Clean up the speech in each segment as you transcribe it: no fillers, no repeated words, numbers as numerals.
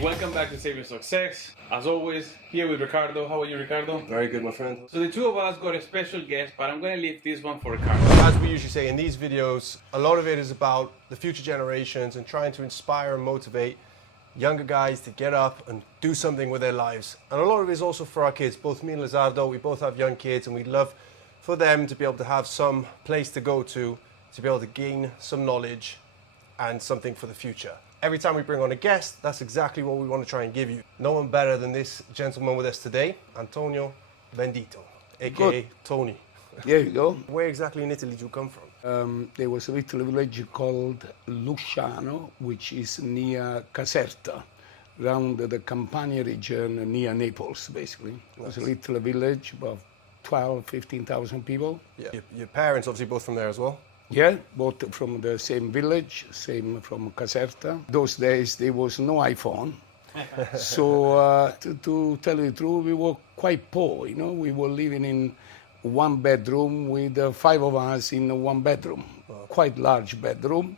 welcome back to Savouring Success. As always, here with Ricardo. How are you, Ricardo? Very good, my friend. So the two of us got a special guest, but I'm going to leave this one for Ricardo. As we usually say in these videos, a lot of it is about the future generations and trying to inspire and motivate younger guys to get up and do something with their lives. And a lot of it is also for our kids. Both me and Lizardo, we both have young kids, and we'd love for them to be able to have some place to go to be able to gain some knowledge and something for the future. Every time we bring on a guest, that's exactly what we want to try and give you. No one better than this gentleman with us today, Antonio Venditto, aka Tony. There you go. Where exactly in Italy do you come from? There was a little village called Luciano, which is near Caserta, around the Campania region, near Naples, basically. It was a little village, about 12,000, 15,000 people. Yeah. Your parents obviously both from there as well? Yeah, both from the same village, same from Caserta. Those days there was no iPhone. So to tell you the truth, we were quite poor, you know. We were living in one bedroom with 5 of us in one bedroom. Wow. Quite large bedroom.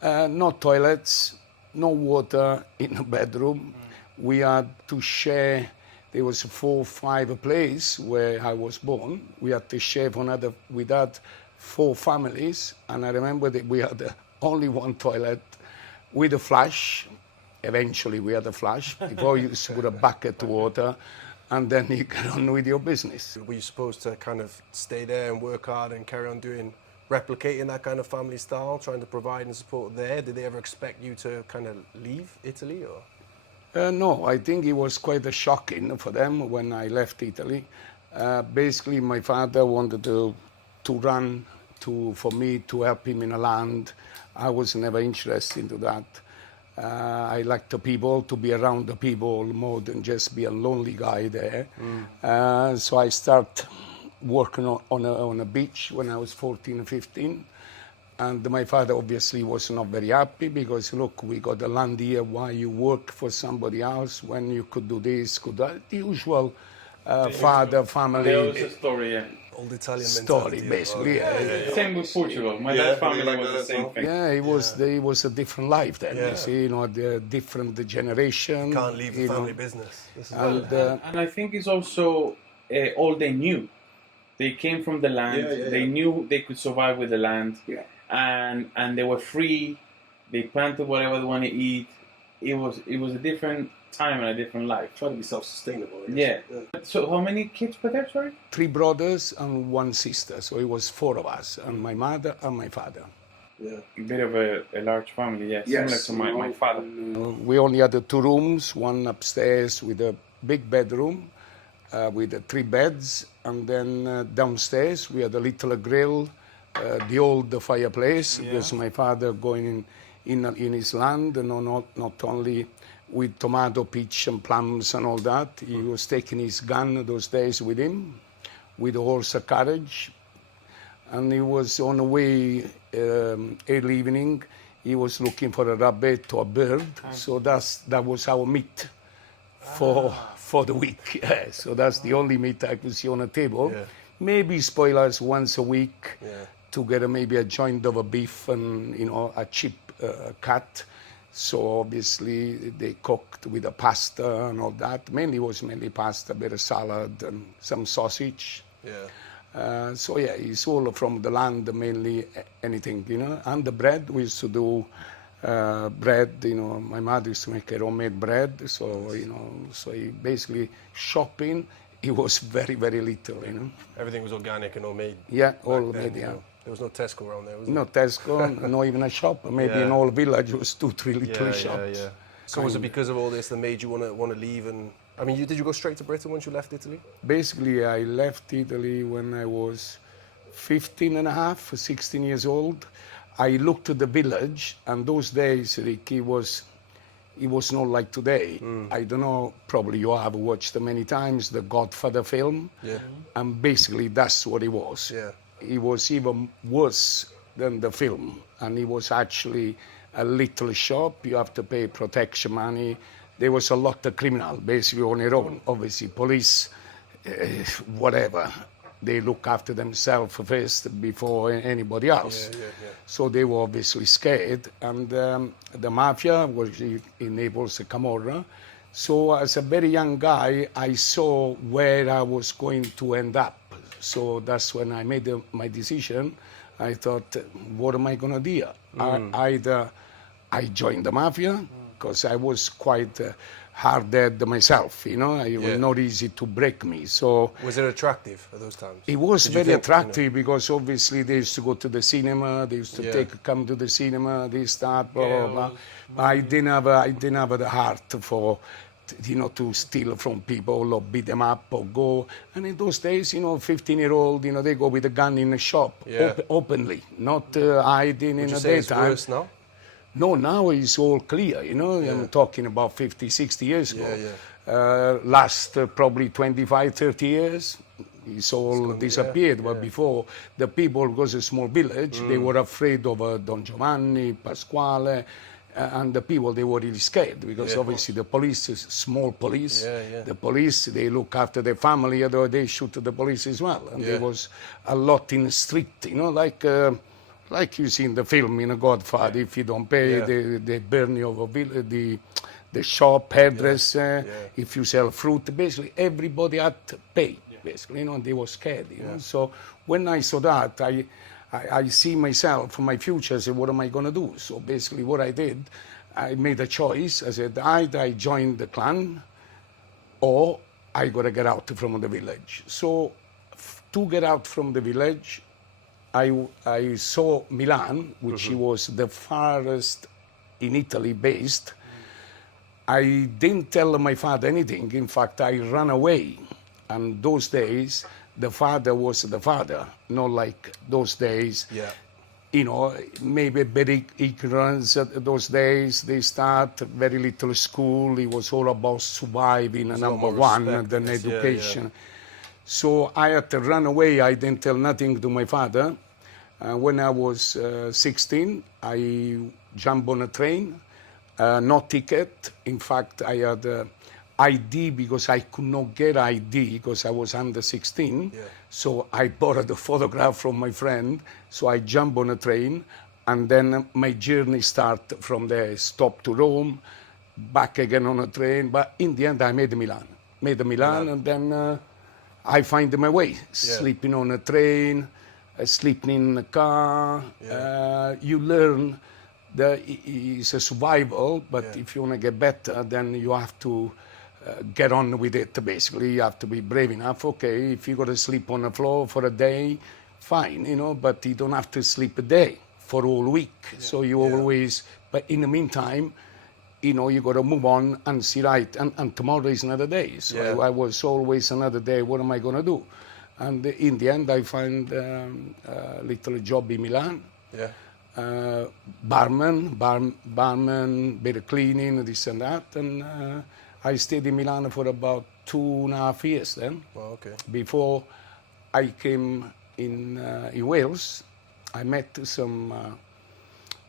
Yeah. No toilets, no water in the bedroom. We had to share, there was 4 or 5 places where I was born. We had to share with that 4 families, and I remember that we had only one toilet with a flush. Eventually we had a flush. Before you used to put a bucket of water, and then you get on with your business. Were you supposed to kind of stay there and work hard and carry on replicating that kind of family style, trying to provide and support there? Did they ever expect you to kind of leave Italy, or? No, I think it was quite shocking for them when I left Italy. Basically, my father wanted to run for me to help him in a land. I was never interested into that. I like the people, to be around the people more than just be a lonely guy there. So I start working on a beach when I was 14 or 15. And my father obviously was not very happy because, look, we got the land here, why you work for somebody else when you could do this, could that. The usual father, family. There was a story, yeah. Old Italian story, basically. Yeah. Same with Portugal. My dad's family was the same thing. Yeah, it was a different life then. You see, you know, the different generation. You can't leave the family business. And I think it's also all they knew. They came from the land. They knew they could survive with the land. Yeah. And they were free. They planted whatever they want to eat. It was a different time and a different life. Trying to be self-sustainable. Yeah. So how many kids were there, sorry? 3 brothers and 1 sister. So it was 4 of us, and my mother and my father. Yeah. A bit of a large family, yeah. Yes. Similar to my father. We only had 2 rooms, one upstairs with a big bedroom with 3 beds, and then downstairs we had a little grill, the old fireplace, because my father going in his land, not only with tomato, peach and plums and all that. He was taking his gun those days with him, with a horse and carriage. And he was on the way early evening. He was looking for a rabbit or a bird. So that was our meat for the week. Yeah. So that's the only meat I could see on the table. Yeah. Maybe spoil us once a week to get maybe a joint of a beef and, you know, a cheap cut. So obviously they cooked with the pasta and all that. Mainly pasta, a bit of salad and some sausage. Yeah. So yeah, it's all from the land, mainly anything, you know. And the bread, we used to do bread, you know. My mother used to make a homemade bread. So, you know, so basically shopping, it was very, very little, you know. Everything was organic and all made. Yeah, all made, yeah. There was no Tesco around there, was there? No Tesco, not even a shop. Maybe in all village was 2, 3 little shops. Yeah. So was it because of all this that made you want to leave? And I mean, did you go straight to Britain once you left Italy? Basically, I left Italy when I was 15 and a half, 16 years old. I looked at the village, and those days, Rick, it was not like today. I don't know, probably you have watched many times the Godfather film. Yeah. And basically that's what it was. Yeah. It was even worse than the film, and it was actually a little shop. You have to pay protection money. There was a lot of criminal, basically on their own. Obviously, police, whatever. they look after themselves first before anybody else. So they were obviously scared. And the mafia was in Naples, Camorra. So as a very young guy, I saw where I was going to end up. So that's when I made my decision. I thought, what am I going to do? Either I joined the mafia, because I was quite hard-headed myself, It was not easy to break me. So was it attractive at those times? it was very attractive, because obviously they used to go to the cinema, they used to come to the cinema, they start, blah, blah, blah. I didn't have the heart for, to steal from people or beat them up or go. And in those days, 15-year-old, they go with a gun in a shop openly, not hiding in the daytime. It's worse now? No, now it's all clear, I'm talking about 50, 60 years ago. Last probably 25, 30 years, it's all disappeared. But before, the people, because it's a small village, they were afraid of Don Giovanni, Pasquale, and the people, they were really scared, because obviously the police is small police. The police, they look after their family, although they shoot the police as well. And there was a lot in the street, like you see in the film, in a Godfather, if you don't pay, they burn your the shop, hairdresser, if you sell fruit, basically everybody had to pay, basically, and they were scared, So when I saw that, I see myself, my future, I said, what am I going to do? So basically what I did, I made a choice. I said, either I join the clan, or I got to get out from the village. So to get out from the village, I saw Milan, which was the farthest in Italy based. I didn't tell my father anything. In fact, I ran away. And those days, the father was the father, not like those days. Maybe very ignorance at those days. They start very little school. It was all about surviving, number one, and then education. So I had to run away. I didn't tell nothing to my father. When I was 16, I jumped on a train, no ticket. In fact, I had ID because I could not get ID because I was under 16. So I borrowed a photograph from my friend. So I jumped on a train, and then my journey started from there. Stop to Rome, back again on a train. But in the end, I made Milan. And then I find my way, sleeping on a train, sleeping in a car. You learn that it's a survival, but if you want to get better, then you have to get on with it, basically. You have to be brave enough. Okay, if you got to sleep on the floor for a day, fine, but you don't have to sleep a day for a whole week. So you always, but in the meantime, you got to move on and see right. And tomorrow is another day. So I was always another day. What am I going to do? And in the end, I find a little job in Milan. Barman, bit of cleaning, this and that. And I stayed in Milan for about 2.5 years then. Before I came in Wales, I met some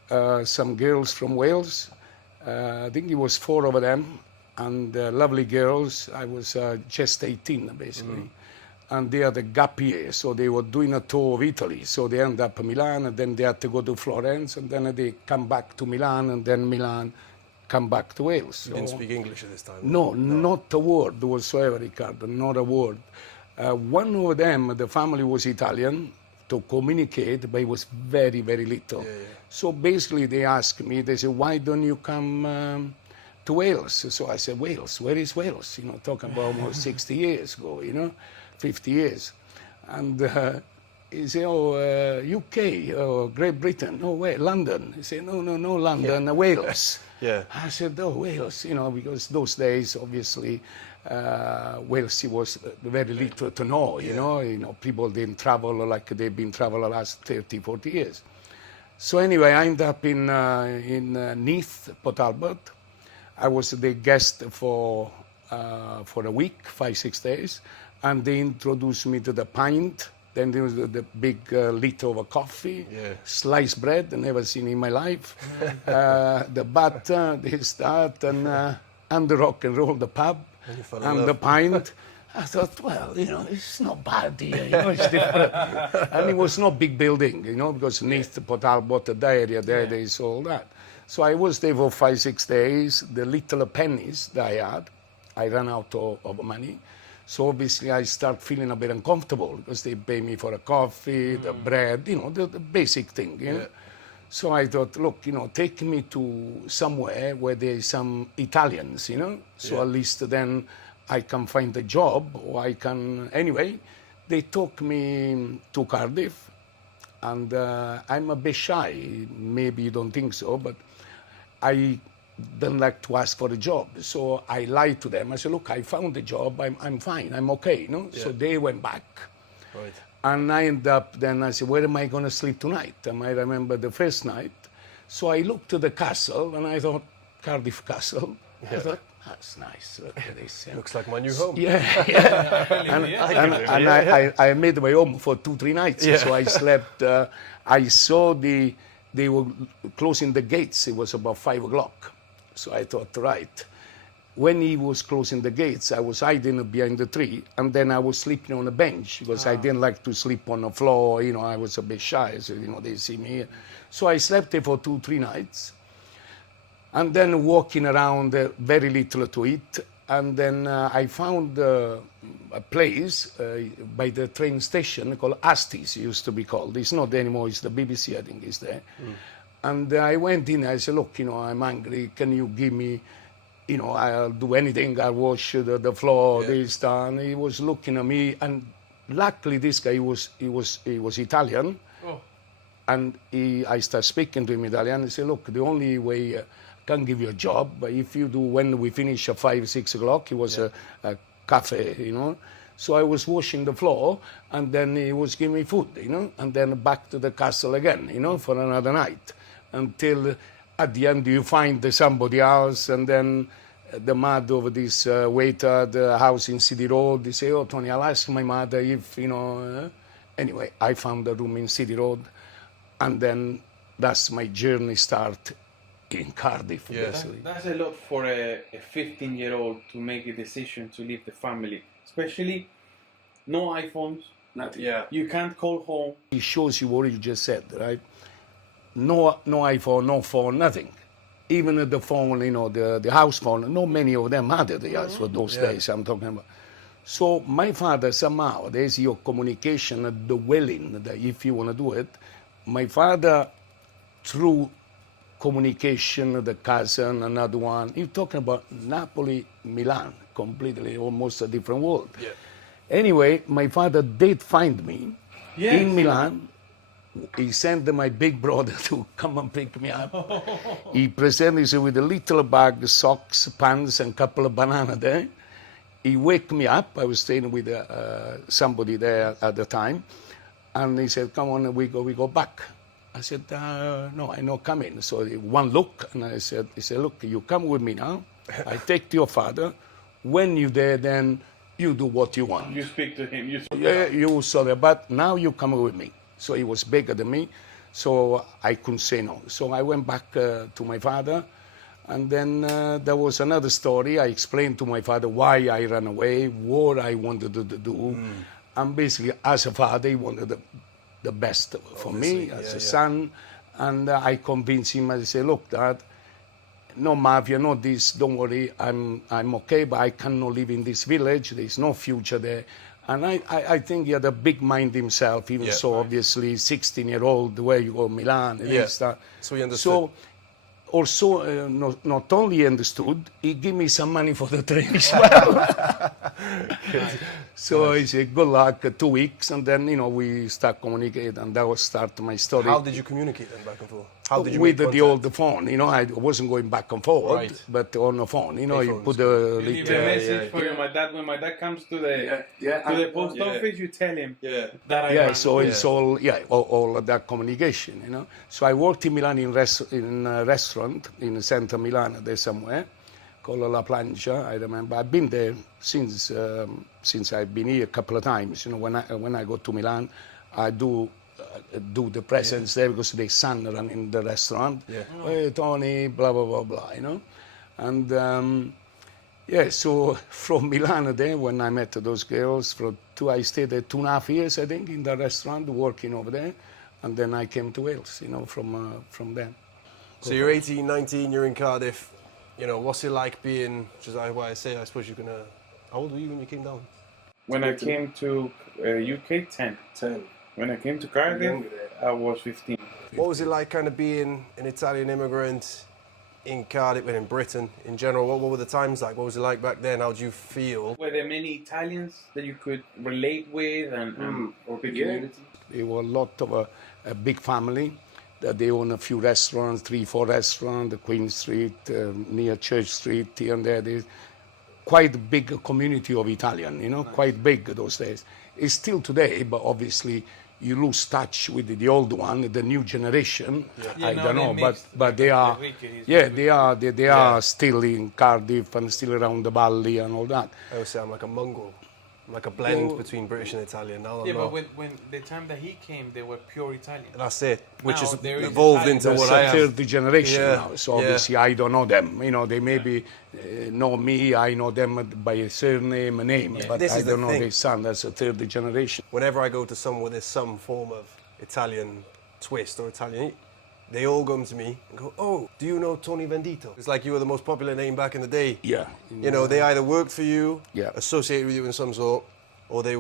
girls from Wales. I think it was 4 of them, and lovely girls. I was just 18, basically. And they had a gap year, so they were doing a tour of Italy. So they ended up in Milan, and then they had to go to Florence, and then they come back to Milan, and then Milan come back to Wales. So, you didn't speak English at this time? No, not a word whatsoever, Riccardo, not a word. One of them, the family was Italian, to communicate, but it was very, very little. So basically they asked me, they said, why don't you come to Wales? So I said, Wales, where is Wales? Talking about almost 60 years ago, 50 years. And he said, UK, Great Britain. No, where? London. He said, no, London, Wales. I said, Wales, because those days, obviously, Wales was very little to know, people didn't travel like they've been traveling the last 30, 40 years. So anyway, I ended up in Neath, Port Albert. I was the guest for a week, 5-6 days, and they introduced me to the pint. Then there was the big liter of a coffee, sliced bread, never seen in my life, the butter, this, that, and the rock and roll, the pub, and the pint. I thought, well, it's not bad here, it's different. And it was no big building, because neath Port Talbot, the area there is all that. So I was there for 5-6 days. The little pennies that I had, I ran out of money. So obviously I start feeling a bit uncomfortable because they pay me for a coffee, the bread, the basic thing, So I thought, look, take me to somewhere where there's some Italians, so at least then I can find a job, or I can, anyway, they took me to Cardiff, and I'm a bit shy, maybe you don't think so, but I don't like to ask for a job. So I lied to them. I said, look, I found a job, I'm fine, I'm okay, So they went back. Right. And I ended up, then I said, where am I going to sleep tonight? And I remember the first night. So I looked to the castle, and I thought, Cardiff Castle. I thought, that's nice. Look at this. Looks like my new home. And I made my home for 2-3 nights. So I slept, I saw they were closing the gates. It was about 5 o'clock. So I thought, right. When he was closing the gates, I was hiding behind the tree, and then I was sleeping on a bench because I didn't like to sleep on the floor. I was a bit shy, so they see me here. So I slept there for 2-3 nights, and then walking around, very little to eat, and then I found a place by the train station called Astis. It used to be called. It's not anymore. It's the BBC, I think, is there. And I went in. I said, look, I'm hungry. Can you give me? I'll do anything. I'll wash the floor, this, that. And he was looking at me, and luckily this guy was Italian. Oh. And I started speaking to him Italian. He said, look, the only way I can give you a job, but if you do, when we finish at 5-6 o'clock, it was a cafe, So I was washing the floor, and then he was giving me food, and then back to the castle again, for another night, until at the end you find somebody else, and then the mother of this waiter at the house in City Road, they say, oh, Tony, I'll ask my mother if, Anyway, I found a room in City Road, and then that's my journey start in Cardiff. That's a lot for a 15-year-old to make a decision to leave the family, especially no iPhones. Nothing. Yeah. You can't call home. It shows you what you just said, right? No iPhone, no phone, nothing. Even the phone, the house phone, not many of them had it for those days I'm talking about. So my father, somehow, there's your communication, the willing, that if you want to do it. My father, through communication, the cousin, another one, you're talking about Napoli, Milan, completely, almost a different world. Yeah. Anyway, my father did find me in Milan. He sent my big brother to come and pick me up. He presented me with a little bag, socks, pants, and a couple of bananas there. He waked me up. I was staying with somebody there at the time. And he said, come on, we go back. I said, no, I'm not coming. So one look, and he said, look, you come with me now. I take to your father. When you're there, then you do what you want. You speak to him. You saw that, but now you come with me. So he was bigger than me, so I couldn't say no. So I went back to my father, and then there was another story. I explained to my father why I ran away, what I wanted to do. And basically, as a father, he wanted the best for me, as a son. And I convinced him, I said, look, Dad, no mafia, no this, don't worry, I'm okay, but I cannot live in this village. There's no future there. And I think he had a big mind himself, even so, obviously, 16-year-old, where you go, Milan, and this, that. So he understood. So, also, not only he understood, he gave me some money for the train as well. So he said, good luck, 2 weeks, and then, we start communicating, and that was start my story. How did you communicate then, back and forth? How did you with the old phone, I wasn't going back and forth, but on the phone, you put the... You leave a message for my dad. When my dad comes to the post office, you tell him that I ran. So it's all of that communication, So I worked in Milan in a restaurant in Central Milan, there somewhere, called La Plancia, I remember. I've been there since I've been here a couple of times. When I go to Milan, I do the presents there because the son run in the restaurant. Hey, Tony, blah, blah, blah, blah, And Yeah, so from Milan then, when I met those girls, I stayed there 2.5 years, I think, in the restaurant, working over there. And then I came to Wales, from them. So you're 18, 19, you're in Cardiff. What's it like being, which is why I say, I suppose you're going to... How old were you when you came down? When I came to UK, 10. 10. When I came to Cardiff, I was 15. What was it like kind of being an Italian immigrant in Cardiff and in Britain in general? What were the times like? What was it like back then? How did you feel? Were there many Italians that you could relate with or big community? They were a lot of a big family. That they own a few restaurants, 3-4 restaurants, the Queen Street, near Church Street, here and there. There's quite a big community of Italian, nice. Quite big those days. It's still today, but obviously you lose touch with the old one, the new generation. Yeah. I don't know, but they are, they are still in Cardiff and still around the valley and all that. I would say I'm like a Mongol. Like a blend between British and Italian. Now but when the time that he came, they were pure Italian. That's it, which now, is Italian. evolved into That's what I am. Third generation now, so obviously I don't know them. They maybe know me, I know them by a surname, a name, but I don't know their son. That's a third generation. Whenever I go to somewhere there's some form of Italian twist or Italian, they all come to me and go, "Oh, do you know Tony Venditto?" It's like you were the most popular name back in the day. Yeah. They either worked for you, yeah, associated with you in some sort, or they,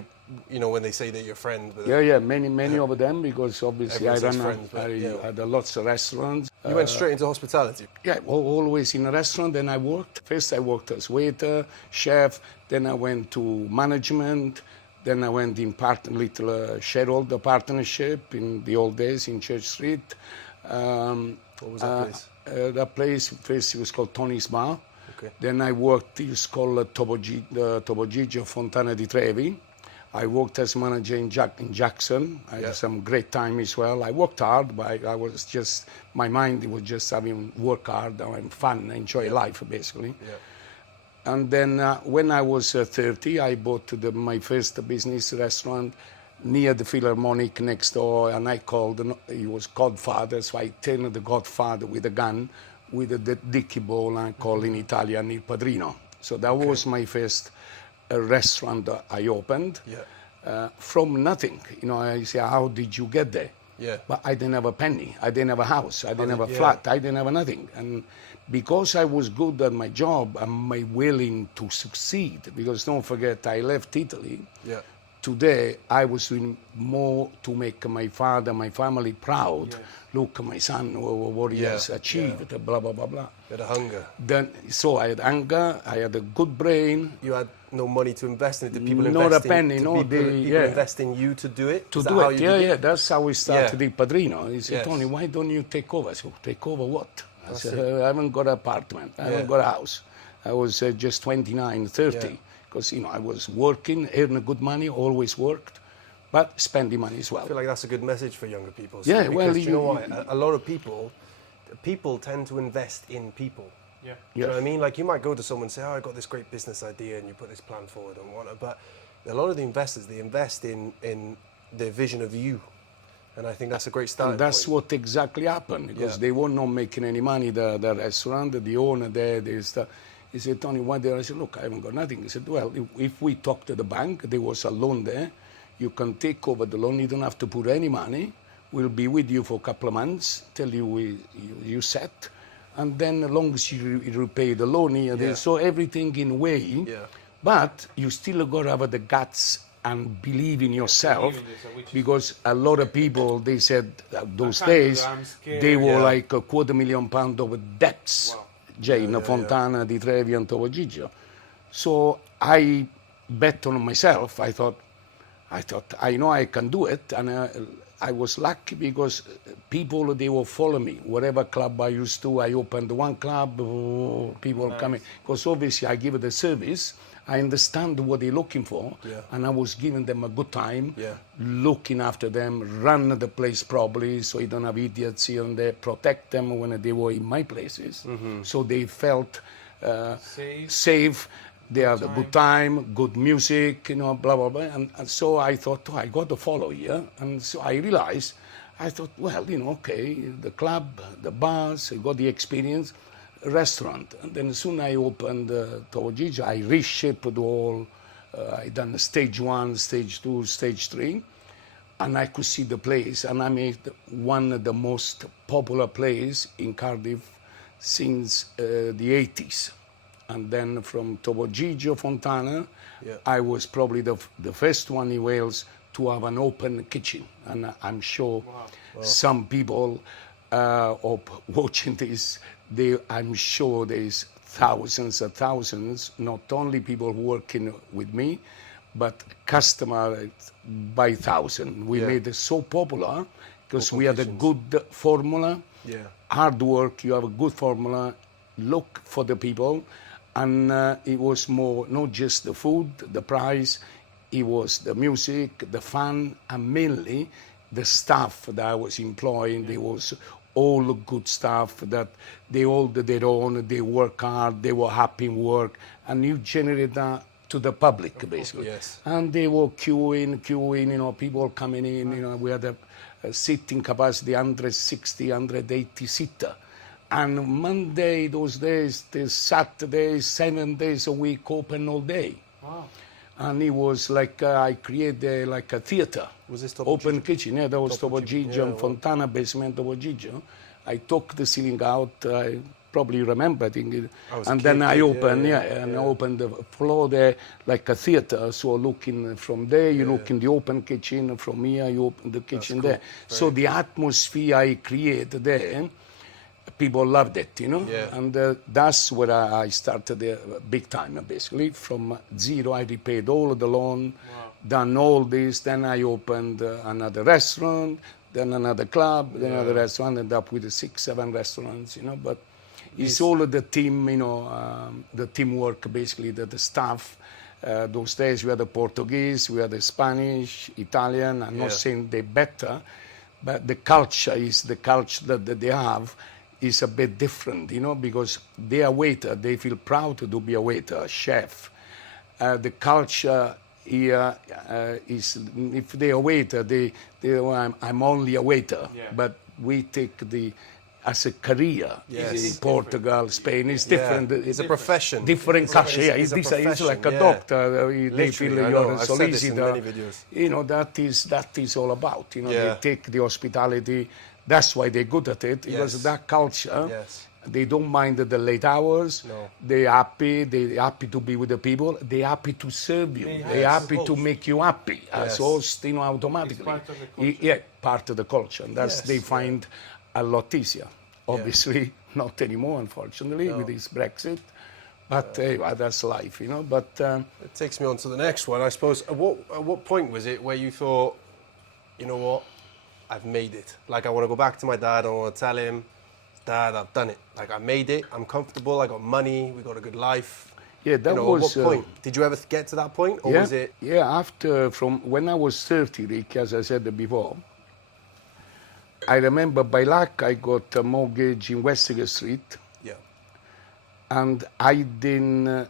when they say they're your friend. But many of them, because obviously I had lots of restaurants. You went straight into hospitality? Yeah, always in a restaurant. Then I worked. First I worked as waiter, chef. Then I went to management. Then I went in little shareholder partnership in the old days in Church Street. What was that place? That place, first it was called Tony's Bar. Okay. Then I worked, it was called Topo Gigio Fontana di Trevi. I worked as manager in Jackson. I had some great time as well. I worked hard, but I was just, my mind was just having work hard, having fun, enjoy life basically. Yeah. And then when I was 30, I bought my first business restaurant near the Philharmonic next door, and I called, he was Godfather, so I turned the Godfather with a gun, with the dicky ball, and I called in Italian il Padrino. So that was my first restaurant that I opened. From nothing. I say, how did you get there? Yeah. But I didn't have a penny, I didn't have a house, I didn't have a flat, I didn't have nothing. And because I was good at my job, I'm willing to succeed, because don't forget, I left Italy. Yeah. Today, I was doing more to make my father, my family proud. Yes. Look, my son, what he has achieved, blah, blah, blah, blah. You had a hunger. So I had hunger, I had a good brain. You had no money to invest in it. Did people Not invest a penny, in, no. People invest in you to do it? To do it, that's how we started the Padrino. He said, Tony, why don't you take over? I said, take over what? I said, I haven't got an apartment, I haven't got a house. I was just 29, 30. Yeah. Because I was working, earning good money, always worked, but spending money as well. I feel like that's a good message for younger people. Yeah, well, you know what? A lot of people tend to invest in people. Yeah. You know what I mean? Like you might go to someone and say, "Oh, I got this great business idea," and you put this plan forward and whatnot. But a lot of the investors, they invest in their vision of you, and I think that's a great start. And that's what exactly happened, because they were not making any money. The restaurant, the owner there, he said, Tony, why there? I said, look, I haven't got nothing. He said, well, if we talk to the bank, there was a loan there, you can take over the loan, you don't have to put any money, we'll be with you for a couple of months till you set, and then as long as you repay the loan, so everything in way, but you still got to have the guts and believe in yourself, because a lot of people, they said those days, they were like £250,000 of debts. Wow. Fontana di Trevi and Topo Gigio. So I bet on myself. I thought, I know I can do it, and I was lucky because people, they will follow me. Whatever club I used to, I opened one club, people coming. Because obviously I give the service, I understand what they're looking for, and I was giving them a good time, looking after them, run the place properly so you don't have idiots here and there, protect them when they were in my places, so they felt safe, they had a good time, good music, blah, blah, blah, and so I thought, I got to follow here, and so I realized, I thought, well, okay, the club, the bars, I got the experience, restaurant. And then soon I opened Topo Gigio. I reshaped all. I done stage 1, stage 2, stage 3. And I could see the place. And I made one of the most popular plays in Cardiff since the 80s. And then from Topo Gigio Fontana, I was probably the first one in Wales to have an open kitchen. And I'm sure some people watching this, I'm sure there's thousands and thousands, not only people working with me, but customers by thousand. We made it so popular because we had a good formula, hard work, you have a good formula, look for the people, and it was more, not just the food, the price, it was the music, the fun, and mainly the staff that I was employing. There was all good staff that they all did their own, they work hard, they were happy in work, and you generate that to the public, basically. Yes. And they were queuing, you know, people coming in, you know, we had a sitting capacity 160, 180 seater. And Monday, those days, the Saturday, 7 days a week, open all day. Wow. And it was like I created like a theater. Was this Topo Open Gigio? kitchen, yeah, that was Topo Gigio and Fontana basement Topo Gigio. I took the ceiling out, I probably remember, I think. And then I opened, I opened the floor there like a theater. So looking from there, you look in the open kitchen, from here you open the kitchen there. So the atmosphere I created there, people loved it, you know, and that's where I started big time, basically. From zero, I repaid all of the loan, done all this, then I opened another restaurant, then another club, then another restaurant, ended up with 6, 7 restaurants, you know, but it's all of the team, you know, the teamwork, basically, the staff. Those days we had the Portuguese, we had the Spanish, Italian. I'm not saying they're better, but the culture is the culture that they have is a bit different, you know, because they are waiter, they feel proud to be a waiter, a chef. The culture here is, if they are a waiter, I'm only a waiter, but we take as a career. In Portugal, Spain, it's different. It's a profession. Different culture. It's like a doctor. They feel you're a I've said this in solicitor. many videos. You know, that is all about. You know, they take the hospitality. That's why they're good at it, because that culture, they don't mind the late hours. They're happy to be with the people. They're happy to serve you. They're happy to make you happy as host, you know, automatically. It's part of the culture. Part of the culture. And that's they find a lot easier. Obviously, not anymore, unfortunately, with this Brexit. But that's life, you know. But it takes me on to the next one, I suppose. At what point was it where you thought, you know what, I've made it? Like, I want to go back to my dad, I want to tell him, Dad, I've done it. Like, I made it, I'm comfortable, I got money, we got a good life. Yeah, that was... At what point? Did you ever get to that point, or was it... Yeah, after, from when I was 30, Rick, as I said before, I remember by luck I got a mortgage in Westgate Street. Yeah. And I didn't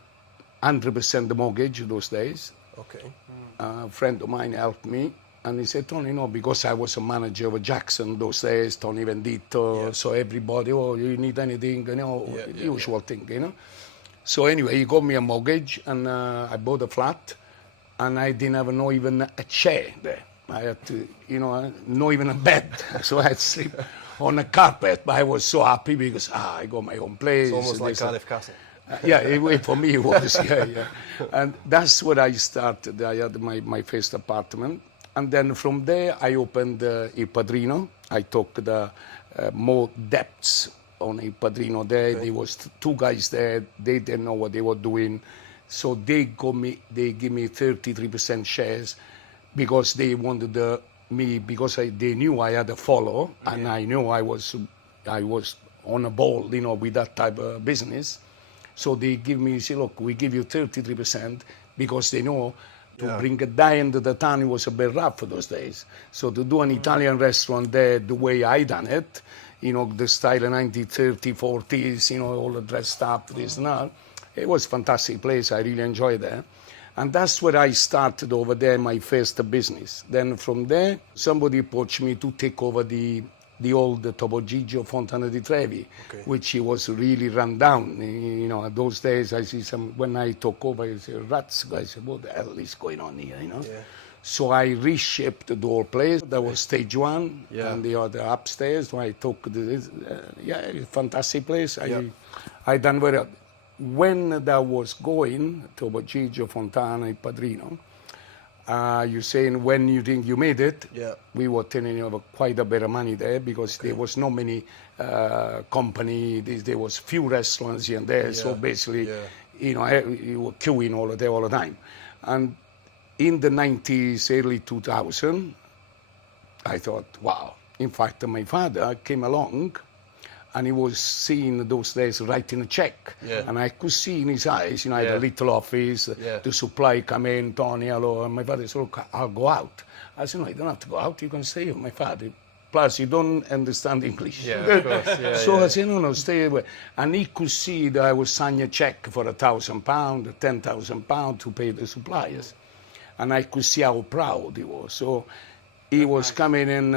100% the mortgage those days. Okay. A friend of mine helped me. And he said, Tony, no, because I was a manager of Jackson those days, Tony Venditto, so everybody, oh, you need anything, you know, usual thing, you know. So anyway, he got me a mortgage, and I bought a flat, and I didn't have no even a chair there. I had to, you know, not even a bed, so I had to sleep on a carpet, but I was so happy because, I got my own place. It's almost like Cardiff Castle. For me it was, And that's where I started. I had my first apartment. And then from there, I opened Il Padrino. I took the more depths on Il Padrino there. There was 2 guys there. They didn't know what they were doing. So they give me 33% shares because they wanted me, because they knew I had a follow, and I knew I was on a ball, you know, with that type of business. So they say, look, we give you 33% because they know to bring a guy into the town, it was a bit rough for those days. So to do an Italian restaurant there the way I done it, you know, the style of 1930s, 40s, you know, all the dressed up, this and that, it was a fantastic place. I really enjoyed that. And that's where I started over there, my first business. Then from there, somebody approached me to take over the the old Topo Gigio Fontana di Trevi, which was really run down. You know, at those days, I see when I took over, I say, rats, I said, what the hell is going on here, you know? Yeah. So I reshaped the whole place. That was stage one, and the other upstairs. So I took this, fantastic place. I done very well. When that was going, Topo Gigio, Fontana, Padrino, you're saying when you think you made it, we were turning over quite a bit of money there because there was not many company, there was few restaurants here and there, so basically, you know, you were queuing all the time. And in the 90s, early 2000, I thought, wow. In fact, my father came along and he was seeing those days writing a check. And I could see in his eyes, you know, I had a little office, the supply come in, Tony, hello, and my father said, look, I'll go out. I said, no, you don't have to go out, you can stay with my father. Plus, you don't understand English. Of course. So I said, no, stay away. And he could see that I was signing a check for £1,000, £10,000 to pay the suppliers. And I could see how proud he was. So he was coming in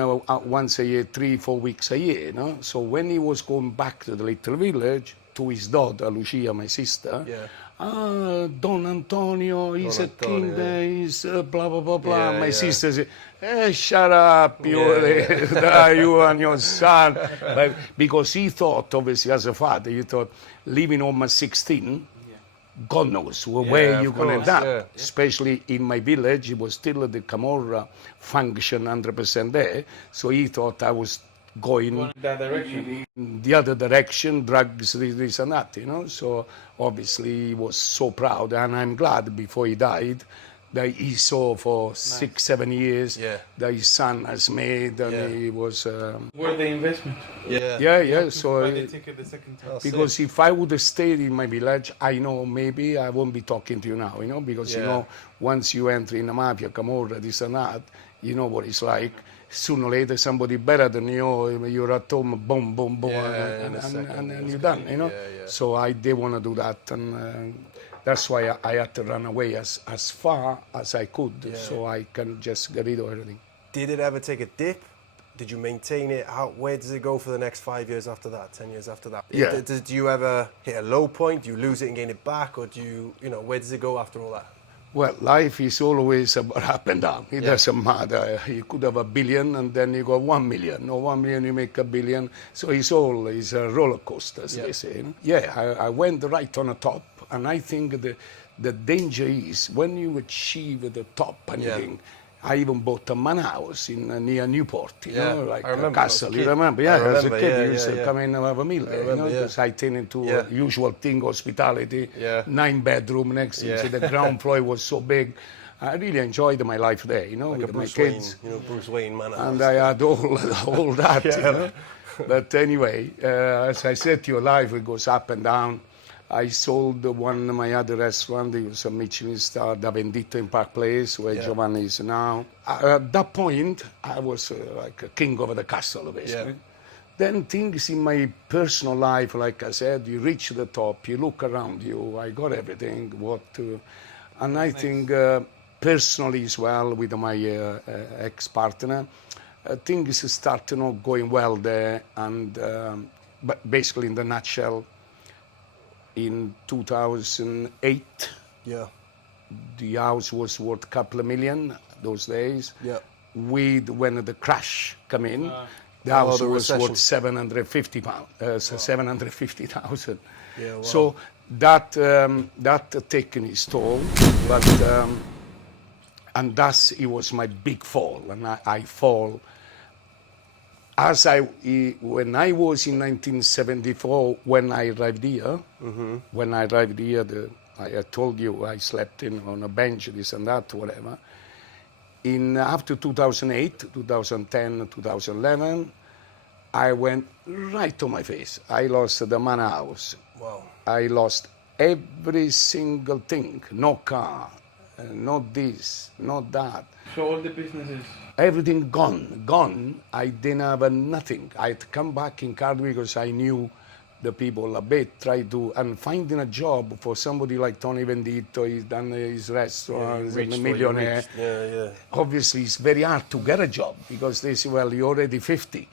once a year, 3-4 weeks a year, you know? So when he was going back to the little village, to his daughter, Lucia, my sister, Don Antonio, he's a king there, he's blah, blah, blah, blah. My sister said, hey, shut up, you and your son. But because he thought, obviously, as a father, he thought, leaving home at 16, God knows where you're going to end up. Especially in my village, it was still the Camorra function 100% there. So he thought I was going that direction. The other direction, drugs, this and that, you know. So obviously he was so proud, and I'm glad before he died that he saw for 6-7 years that his son has made, and he was worth the investment. So Why they take it the second time? because if I would have stayed in my village, I know maybe I won't be talking to you now, you know, because you know, once you enter in the mafia, Camorra, this and that, you know what it's like. Sooner or later, somebody better than you, you're at home, boom, boom, boom, and you're done, you know. So I did want to do that, and that's why I had to run away as far as I could, so I can just get rid of everything. Did it ever take a dip? Did you maintain it? Where does it go for the next 5 years after that, 10 years after that? Yeah. Did you ever hit a low point? Do you lose it and gain it back? Or do you know, where does it go after all that? Well, life is always about up and down. It doesn't matter. You could have $1 billion and then you got 1 million. Or 1 million, you make $1 billion. So it's always a roller coaster, as they say. I went right on the top. And I think the danger is when you achieve the top and everything. I even bought a man house near Newport, you know, like a castle. You remember? As a kid, you used to come in and have a meal there, you know, because I turned into a usual thing, hospitality, 9-bedroom next to so the ground floor was so big. I really enjoyed my life there, you know, like with my kids. You know, Bruce Wayne man house. And I had all that, you know. But anyway, as I said to you, life, it goes up and down. I sold my other restaurant. It was a Michelin star, the Venditto in Park Place, where Giovanni is now. At that point, I was like a king over the castle, basically. Then things in my personal life, like I said, you reach the top, you look around you, I got everything, and I think personally as well, with my ex-partner, things start going well there, and but basically in the nutshell, in 2008, the house was worth a couple of million those days. When the crash came in, the house was worth 750,000. So that taken its toll, but and thus it was my big fall, and I fall. When I was in 1974, when I arrived here, I told you I slept on a bench, this and that, whatever. After 2008, 2010, 2011, I went right to my face. I lost the man house. Wow. I lost every single thing. No car, not this, not that. So all the businesses? Everything gone. I didn't have nothing. I had to come back in Cardiff because I knew the people a bit, and finding a job for somebody like Tony Venditto, he's done his restaurants, he's a millionaire. Obviously, it's very hard to get a job because they say, well, you're already 50.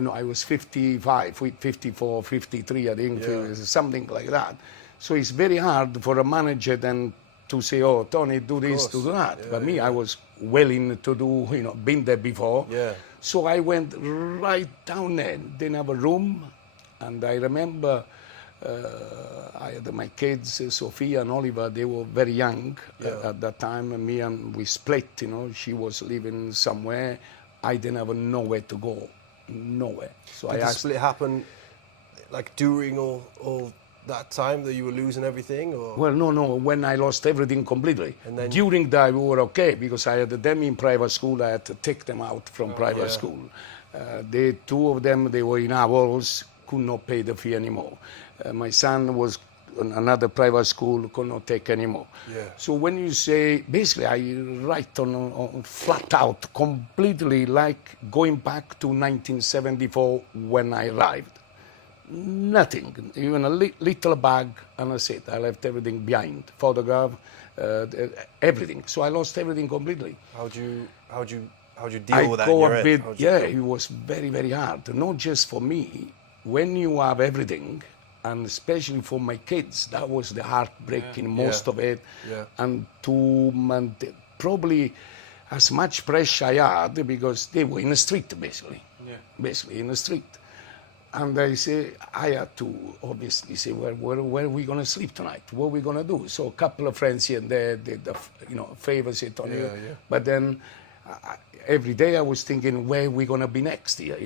no, I was 55, 54, 53, I think, something like that. So it's very hard for a manager then to say, oh, Tony, do this, do that. But me, I was willing to do, been there before. Yeah. So I went right down there, didn't have a room. And I remember I had my kids, Sophia and Oliver, they were very young at that time. And we split, she was living somewhere. I didn't have nowhere to go, nowhere. So Did the split happen like during all that time that you were losing everything? Or? Well, no, when I lost everything completely. And then during that we were okay, because I had them in private school, I had to take them out from private school. The two of them, they were in our halls, could not pay the fee anymore. My son was in another private school, could not take anymore. Yeah. So when you say, basically I write on flat out, completely like going back to 1974 when I arrived. Nothing, even a little bag, and that's it. I left everything behind, photograph, everything. So I lost everything completely. How'd you deal with that? It was very, very hard. Not just for me. When you have everything, and especially for my kids, that was the heartbreaking most of it. Yeah. And probably as much pressure I had, because they were in the street, basically. Yeah. Basically in the street. And I had to obviously say, where are we going to sleep tonight? What are we going to do? So a couple of friends here and there did, favors it on you. Yeah. But then every day I was thinking, where are we going to be next year,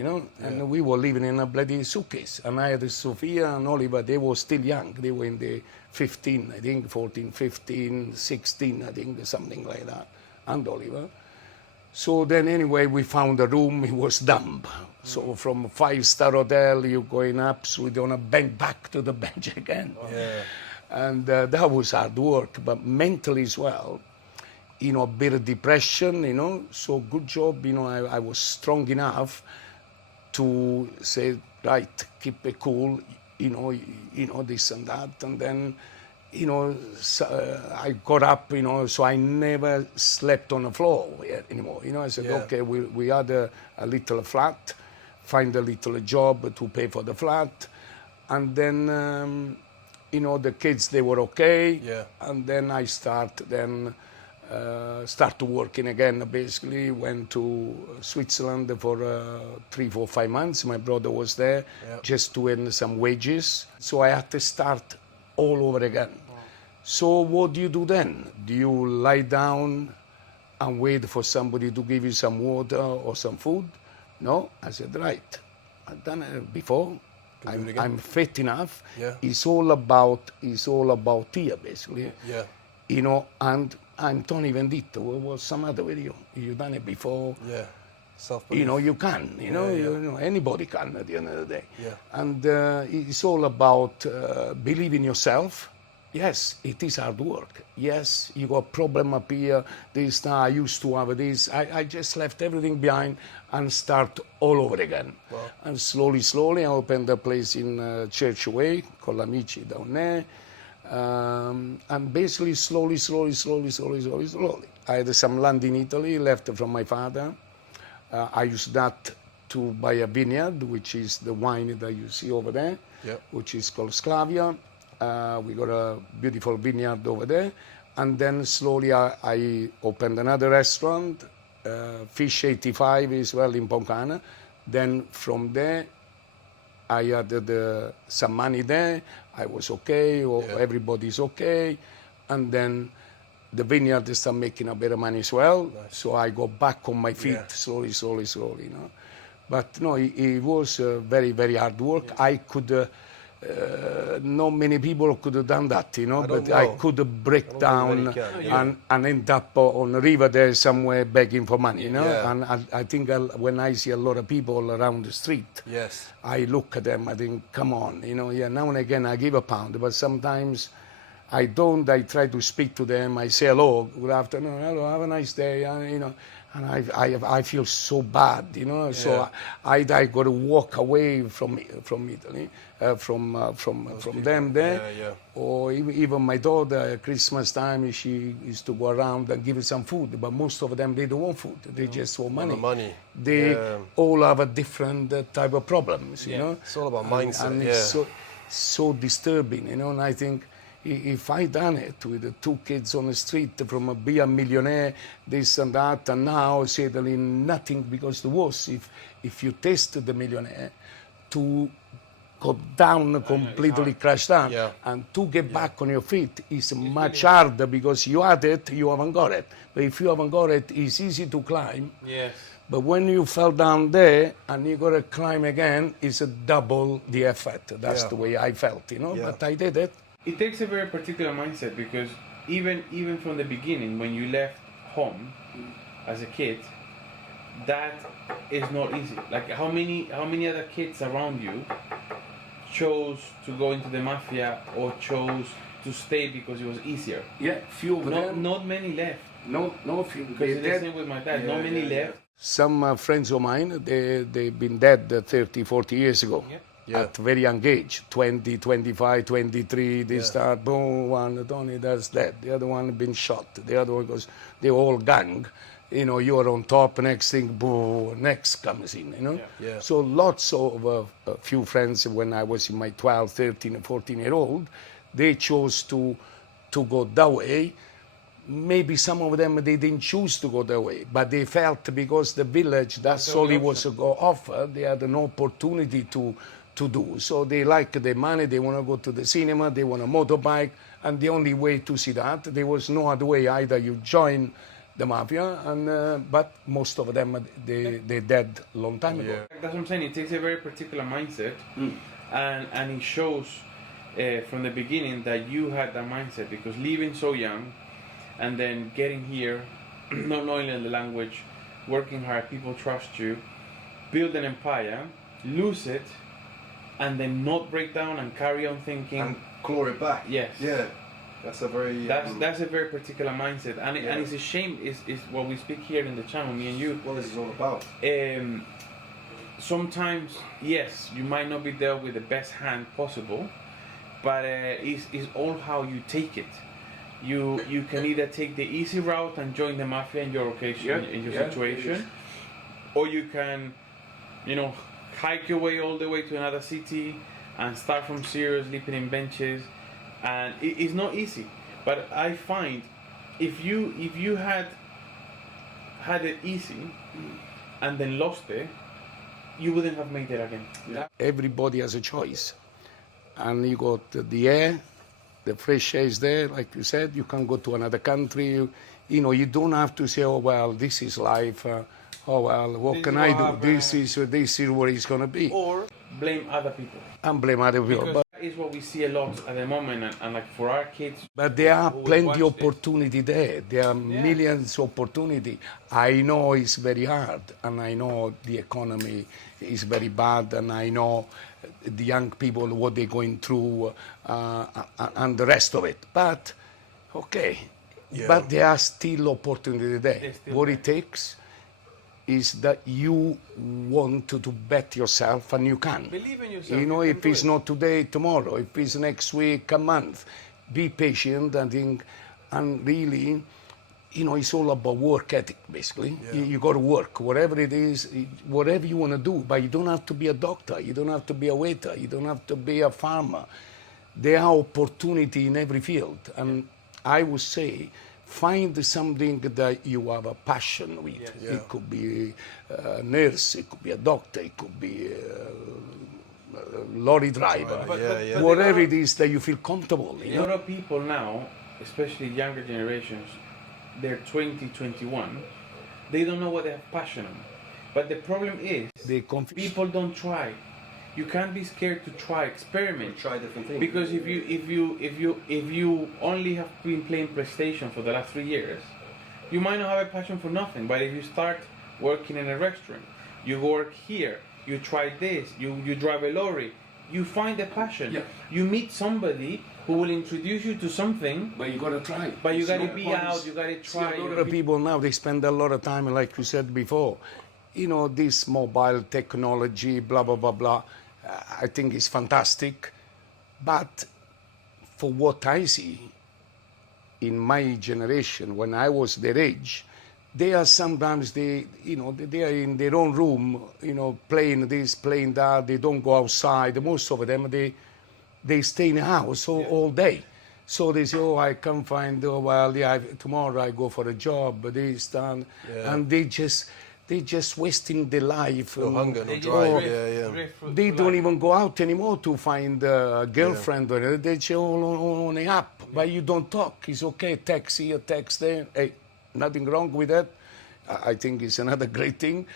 And we were living in a bloody suitcase. And I had Sophia and Oliver, they were still young. They were in the 15, I think, 14, 15, 16, I think, something like that. And Oliver. So then anyway, we found a room, it was dumb. So from a 5-star hotel, you're going up, so we don't bend back to the bench again. Yeah. And that was hard work, but mentally as well, a bit of depression, so good job, I was strong enough to say, right, keep it cool, this and that, and then, I got up, so I never slept on the floor anymore. I said, okay, we had a little flat, find a little job to pay for the flat, and then, the kids, they were okay, and then I started working again, basically, went to Switzerland for 3, 4, 5 months. My brother was there just to earn some wages, so I had to start all over again. So what do you do then? Do you lie down and wait for somebody to give you some water or some food? No, I said, right, I've done it before. I'm fit enough. Yeah. It's all about here, basically. Yeah. And I'm Tony Venditto. What was some other video? You've done it before. Yeah. Self-belief. You can. Anybody can at the end of the day. Yeah. And it's all about believe in yourself. Yes, it is hard work. Yes, you got a problem up here. I used to have this. I just left everything behind and start all over again. Wow. And slowly, I opened a place in Church Way, con l'amici down there. And basically, slowly. I had some land in Italy left from my father. I used that to buy a vineyard, which is the wine that you see over there, which is called Sclavia. We got a beautiful vineyard over there. And then slowly I opened another restaurant, Fish 85 as well in Poncana. Then from there, I had some money there. I was okay, everybody's okay. And then the vineyard started making a bit of money as well. Nice. So I got back on my feet slowly. But no, it was very, very hard work. Yeah. I could, not many people could have done that, but I could break down and end up on the river there somewhere begging for money, And I think when I see a lot of people around the street, I look at them, I think, come on, now and again I give a pound, but sometimes I don't. I try to speak to them. I say hello, good afternoon, hello, have a nice day, And I feel so bad, you know. So I got to walk away from Italy, from them there. Or even my daughter, at Christmas time, she used to go around and give us some food. But most of them, they don't want food. They just want money. They all have a different type of problems, you know. It's all about mindset. And it's so disturbing, you know. And I think, if I done it with the 2 kids on the street from be a millionaire, this and that, and now settling nothing, because the worst, if you taste the millionaire, to go down completely, crash down, and to get back on your feet is much harder, because you had it, you haven't got it. But if you haven't got it, it's easy to climb. Yes. But when you fell down there and you got to climb again, it's a double the effort. That's the way I felt, you know. But I did it. It takes a very particular mindset, because even from the beginning, when you left home as a kid, that is not easy. Like how many other kids around you chose to go into the mafia or chose to stay because it was easier? Yeah, few of them. Not many left. No few. Because it's the same with my dad. Not many left. Some friends of mine, they've been dead 30, 40 years ago. At very young age, 20, 25, 23, they start, boom, one, Tony, that's dead. The other one been shot. The other one goes, they're all gang. You know, you're on top, next thing, boom, next comes in, you know. So lots of, a few friends, when I was in my 12, 13, 14-year-old, they chose to go that way. Maybe some of them, they didn't choose to go that way, but they felt because the village, that's all it was to go offer, they had an opportunity to do. So they like the money, they want to go to the cinema, they want a motorbike, and the only way to see that, there was no other way. Either you join the mafia, and but most of them, they dead a long time ago. That's what I'm saying. It takes a very particular mindset, and it shows from the beginning that you had that mindset, because leaving so young, and then getting here, not knowing the language, working hard, people trust you, build an empire, lose it, and then not break down and carry on thinking and claw it back. Yes. Yeah. That's a very that's a very particular mindset, and it's a shame. Is what we speak here in the channel, me and you. What this is all about. Sometimes, yes, you might not be there with the best hand possible, but it's all how you take it. You can either take the easy route and join the mafia in your occasion, in your situation, or you can, hike your way all the way to another city and start from zero, sleeping in benches, and it's not easy. But I find if you had it easy and then lost it, you wouldn't have made it again. Everybody has a choice, and you got the air. The fresh air is there, like you said. You can go to another country. You don't have to say, "Oh well, this is life. Oh well, what can I do? This is what it's gonna be." Or blame other people. And blame other people. Because that is what we see a lot at the moment, and like for our kids. But there are plenty of opportunity there. There are millions of opportunity. I know it's very hard, and I know the economy is very bad, and I know the young people, what they're going through, and the rest of it. But, okay, but there are still opportunity there. What it takes is that you want to bet yourself, and you can. Believe in yourself. If it's not today, tomorrow. If it's next week, a month. Be patient, and really, it's all about work ethic, basically. You got to work, whatever it is, whatever you want to do. But you don't have to be a doctor. You don't have to be a waiter. You don't have to be a farmer. There are opportunity in every field. And I would say, find something that you have a passion with. It could be a nurse, it could be a doctor, it could be a lorry driver. Whatever it is that you feel comfortable. A lot of people now, especially younger generations, they're 20, 21, they don't know what they have passion on. But the problem is, people don't try. You can't be scared to try, experiment. Try different things. Because if you only have been playing PlayStation for the last 3 years, you might not have a passion for nothing. But if you start working in a restaurant, you work here, you try this, you drive a lorry, you find a passion. Yeah. You meet somebody who will introduce you to something. But you gotta try. But you gotta be out. You gotta try. A lot of people now, they spend a lot of time, like you said before, this mobile technology, blah, blah, blah, blah. I think it's fantastic. But for what I see in my generation, when I was their age, they are sometimes, they are in their own room, playing this, playing that. They don't go outside. Most of them, they stay in the house all day. So they say, I can't find, tomorrow I go for a job, this, that. Yeah. And they just wasting their life. No hunger, no drive. They don't even go out anymore to find a girlfriend. Or they just on an app, but you don't talk. It's okay, text here, text there. Hey, nothing wrong with that. I think it's another great thing.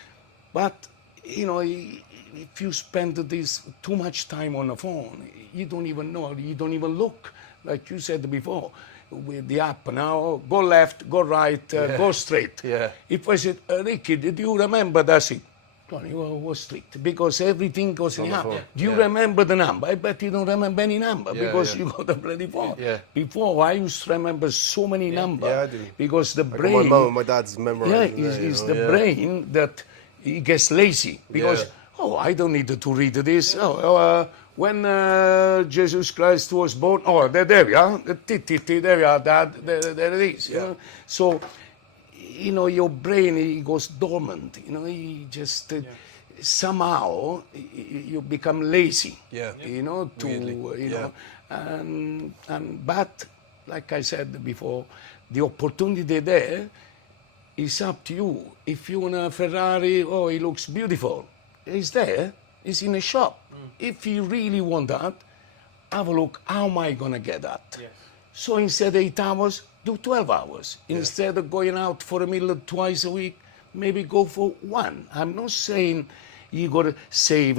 But, if you spend this too much time on the phone, you don't even know, you don't even look. Like you said before, with the app now, go left, go right, go straight. Yeah. If I said, Ricky, did you remember that? Tony, was strict because everything goes in the app. Do you remember the number? I bet you don't remember any number because you got the bloody phone. Yeah. Before, I used to remember so many numbers. Yeah, I do. Because the like brain... My mum and my dad's memorizing. Yeah, it's the brain that he gets lazy because, I don't need to read this. When Jesus Christ was born, there we are. There we are, Dad. There it is. Yeah. So, your brain, it goes dormant. You just somehow you become lazy. Yeah. But like I said before, the opportunity there is up to you. If you want a Ferrari, it looks beautiful. It's there. It's in a shop. If you really want that, have a look, how am I going to get that? Yes. So instead of 8 hours, do 12 hours. Yeah. Instead of going out for a meal twice a week, maybe go for one. I'm not saying you got to save,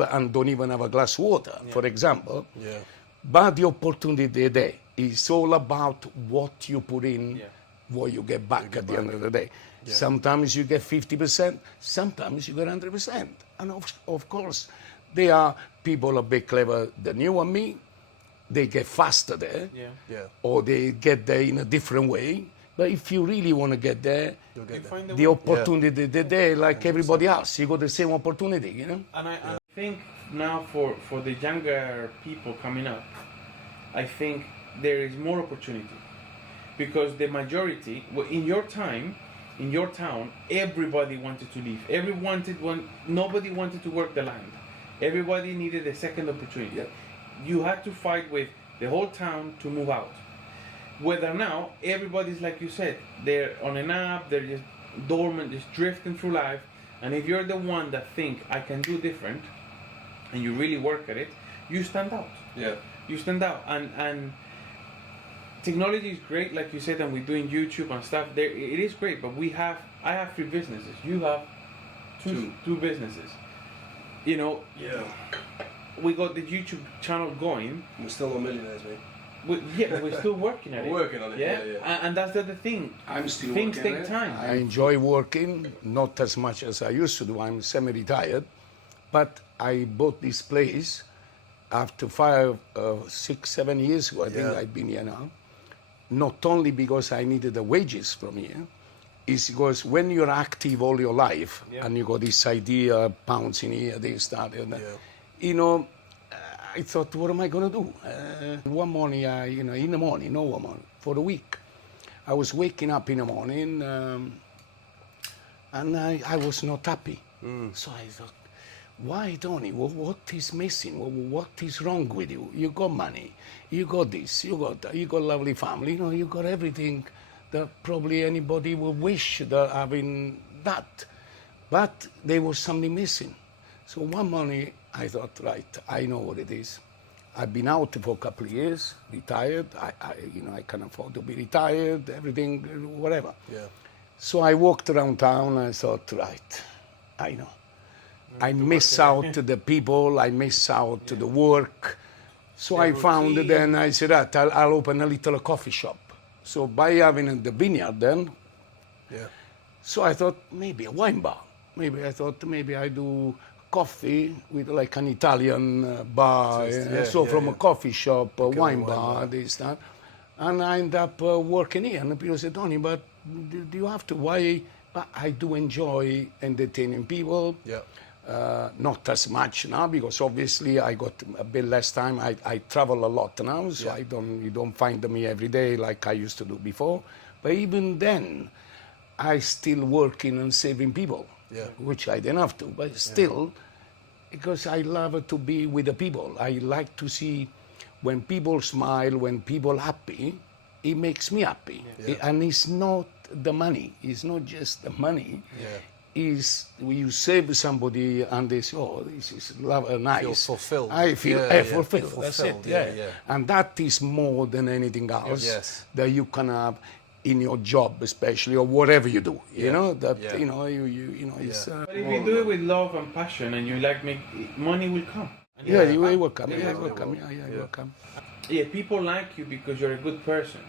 and don't even have a glass of water, for example. Yeah. But the opportunity there is all about what you put in, what you get back at the end of the day. Yeah. Sometimes you get 50%, sometimes you get 100%. And of course, there are people a bit clever than you and me. They get faster there, or they get there in a different way. But if you really want to get there, the opportunity there, like 100%. Everybody else, you got the same opportunity, And I think now for the younger people coming up, I think there is more opportunity. Because the majority, in your time, in your town, everybody wanted to leave. Nobody wanted to work the land. Everybody needed a second opportunity. Yeah. You had to fight with the whole town to move out. Whether now, everybody's like you said, they're on an app, they're just dormant, just drifting through life. And if you're the one that think, I can do different, and you really work at it, you stand out. Yeah. You stand out. And technology is great, like you said, and we're doing YouTube and stuff. It is great, but I have 3 businesses. You have two businesses. We got the YouTube channel going. We're still not millionaires, mate. We're still working at it. We're working on it, yeah. And that's the other thing. I'm still Things working take time. I enjoy working, not as much as I used to do. I'm semi-retired. But I bought this place after 5, 6, 7 years ago. I think I've been here now. Not only because I needed the wages from here, it's because when you're active all your life and you got this idea, pounds in here, this, that, and that, I thought, what am I going to do? One morning, in the morning, for a week, I was waking up in the morning and I was not happy. So I thought, why, Tony? What is missing? What is wrong with you? You got money, you got this, you got that, you got a lovely family, you got everything that probably anybody would wish that having that. But there was something missing. So one morning I thought, right, I know what it is. I've been out for a couple of years, retired. I can afford to be retired, everything, whatever. Yeah. So I walked around town and I thought, right, I know. I miss out the people, I miss out the work. So I found, then I said, right, I'll open a little coffee shop. So by having the vineyard then, so I thought maybe a wine bar. Maybe I do coffee with like an Italian bar. From a coffee shop, a wine bar, this, that. And I end up working here. And people say, Tony, but do you have to? Why? I do enjoy entertaining people. Yeah. Not as much now because obviously I got a bit less time. I travel a lot now, so you don't find me every day like I used to do before. But even then, I still working and saving people, which I didn't have to. But still, because I love to be with the people. I like to see when people smile, when people happy, it makes me happy. And it's not the money. It's not just the money. Is you save somebody and they say, oh, this is nice. Feel fulfilled. I feel fulfilled. That's it. And that is more than anything else that you can have in your job, especially, or whatever you do. You know that you know. It's. But if you do it with love and passion, and you like money will come. You will come. It will come. It will come. Yeah, people like you because you're a good person.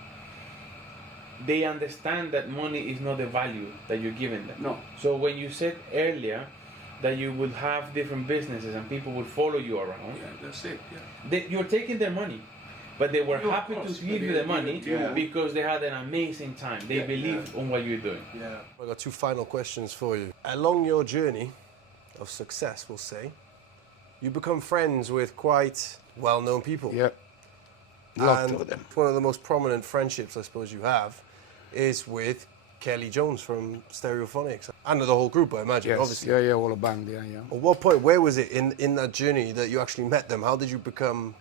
They understand that money is not the value that you're giving them. No. So when you said earlier that you would have different businesses and people would follow you around, that's it. You're taking their money, but they were happy to give you the money because they had an amazing time. They believed on what you're doing. I've got two final questions for you. Along your journey of success, we'll say, you become friends with quite well-known people. Lot of them. One of the most prominent friendships, I suppose, you have is with Kelly Jones from Stereophonics. And the whole group, I imagine, obviously. All a band, At what point, where was it in that journey that you actually met them? How did you become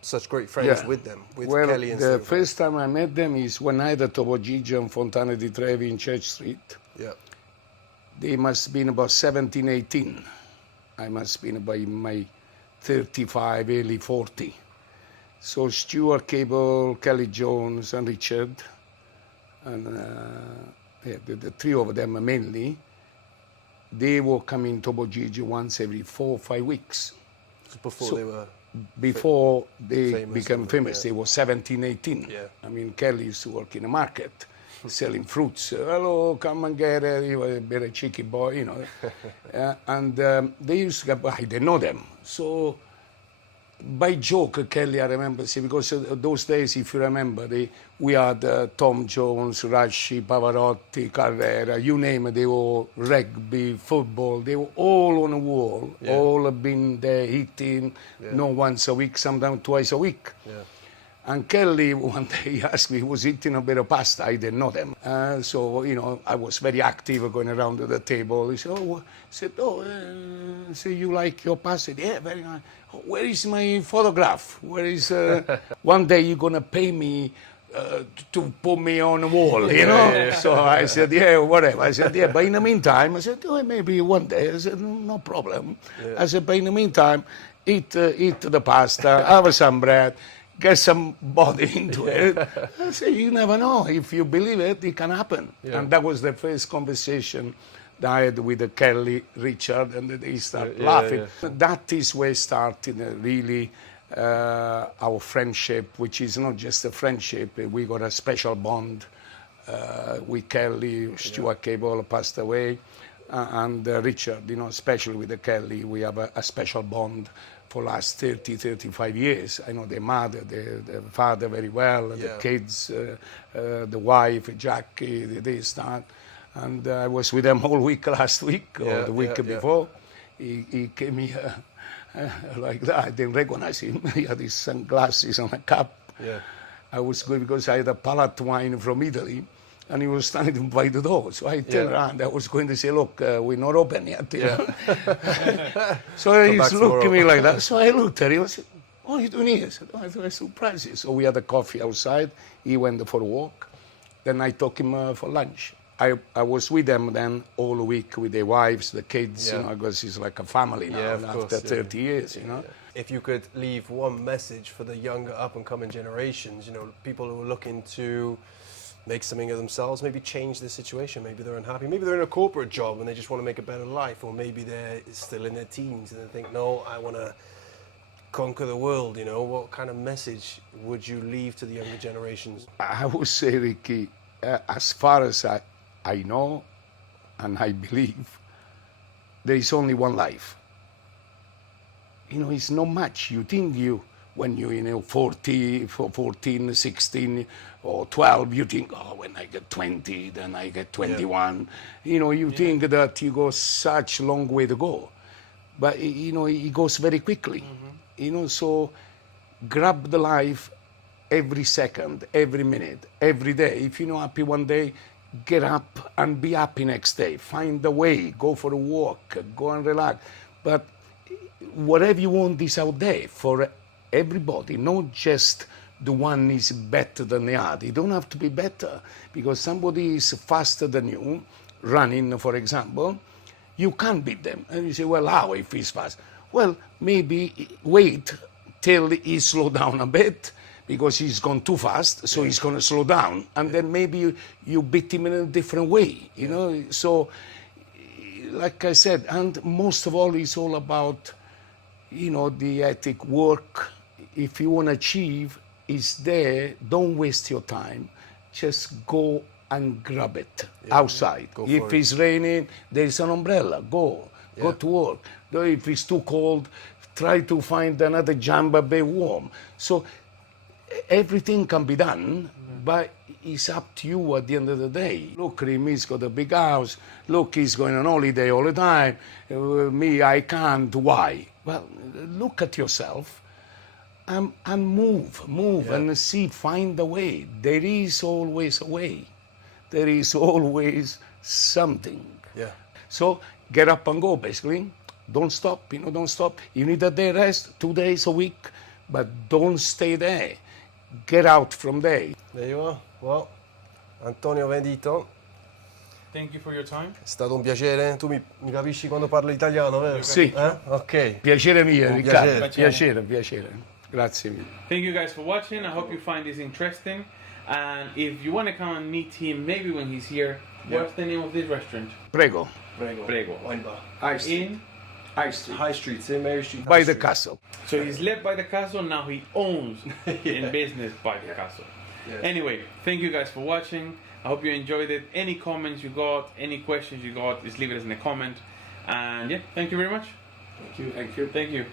such great friends with them, with Kelly and the first time I met them is when I had a Topo Gigi on Fontana di Trevi in Church Street. They must have been about 17, 18. I must have been by my 35, early 40. So Stuart Cable, Kelly Jones, and Richard, and the three of them mainly, they were coming to Topo Gigi once every 4 or 5 weeks. Before they became famous, they were 17, 18. I mean, Kelly used to work in the market, selling fruits. Hello, come and get it. He was a bit of a cheeky boy, you know. And they used to go, I didn't know them. So by joke, Kelly, I remember, because those days, if you remember, we had Tom Jones, Rashi, Pavarotti, Carrera, you name it, they were rugby, football, they were all on the wall, all have been there eating, no once a week, sometimes twice a week. And Kelly, one day he asked me, he was eating a bit of pasta, I didn't know them. So, you know, I was very active going around to the table. He said, so you like your pasta? Yeah, very nice. Where is my photograph? Where is, one day you're going to pay me to put me on the wall, you know? So I said, whatever. I said, but in the meantime, I said, maybe one day. I said, no problem. I said, but in the meantime, eat the pasta, have some bread, get some body into it. I said, you never know. If you believe it, it can happen. And that was the first conversation that I had with Kelly, Richard, and they started laughing. That is where started really our friendship, which is not just a friendship. We got a special bond with Kelly. Stuart Cable passed away, and Richard, you know, especially with Kelly, we have a special bond for last 30, 35 years. I know the mother, the father very well, the kids, the wife, Jackie, this, that. And I was with them all week last week, or the week before. He came here like that. I didn't recognize him. He had his sunglasses and a cap. I was good because I had a palate wine from Italy, and he was standing by the door. So I turned around. I was going to say, look, we're not open yet. So he's looking at me like that. So I looked at him. I said, what are you doing here? I said, I thought I surprised you. So we had a coffee outside. He went for a walk. Then I took him for lunch. I was with them then all week with their wives, the kids, you know, because it's like a family now after 30 years, you know. If you could leave one message for the younger up-and-coming generations, you know, people who are looking to make something of themselves, maybe change their situation, maybe they're unhappy, maybe they're in a corporate job and they just want to make a better life, or maybe they're still in their teens and they think, no, I want to conquer the world, you know, what kind of message would you leave to the younger generations? I would say, Ricky, as far as I know and I believe, there is only one life. it's not much. You think when you're 14, 16, or 12, you think, oh, when I get 20, then I get 21. You think that you go such long way to go. But, it goes very quickly. So grab the life every second, every minute, every day. If you're not happy one day, get up and be happy next day. Find a way, go for a walk, go and relax. But whatever you want is out there for everybody, not just the one is better than the other. You don't have to be better because somebody is faster than you, running, for example. You can't beat them. And you say, well, how if he's fast? Well, maybe wait till he slow down a bit because he's gone too fast, so he's going to slow down. And then maybe you beat him in a different way, So, like I said, and most of all, it's all about, the ethic work. If you want to achieve, it's there. Don't waste your time. Just go and grab it outside. If it's raining, there's an umbrella. Go to work. If it's too cold, try to find another jumper, be warm. So everything can be done, but it's up to you at the end of the day. Look, Remi's got a big house. Look, he's going on holiday all the time. Me, I can't. Why? Well, look at yourself. And move and see, find a way. There is always a way. There is always something. Yeah. So get up and go, basically. Don't stop, don't stop. You need a day rest, 2 days a week, but don't stay there. Get out from there. There you are. Well, Antonio Venditto. Thank you for your time. È stato un piacere. Tu mi capisci quando parlo italiano, vero? Sì. Ok. Piacere mio, Riccardo. Piacere. Piacere. Grazie mille. Thank you guys for watching. I hope you find this interesting. And if you want to come and meet him, maybe when he's here, what's the name of this restaurant? Prego. Wine bar. High Street. In? High Street, St. Mary Street. By the castle. So he's led by the castle, now he owns in business by the castle. Yes. Anyway, thank you guys for watching. I hope you enjoyed it. Any comments you got, any questions you got, just leave it as in a comment. And yeah, thank you very much. Thank you. Thank you.